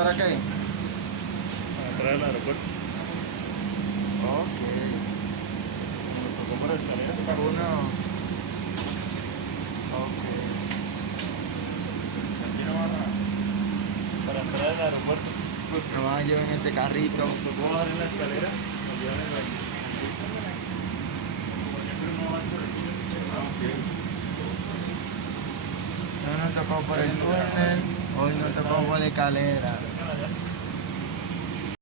para qué? Para entrar al aeropuerto. Ok. Como nos tocó por escalera. Uno. Ok. Aquí no van a... Para entrar al aeropuerto. Nos van a llevar en este carrito. Nos tocó bajar en la escalera. Nos llevan en la... Como siempre no vas por aquí. Ok. No nos tocó por el túnel, hoy nos tocó por la escalera.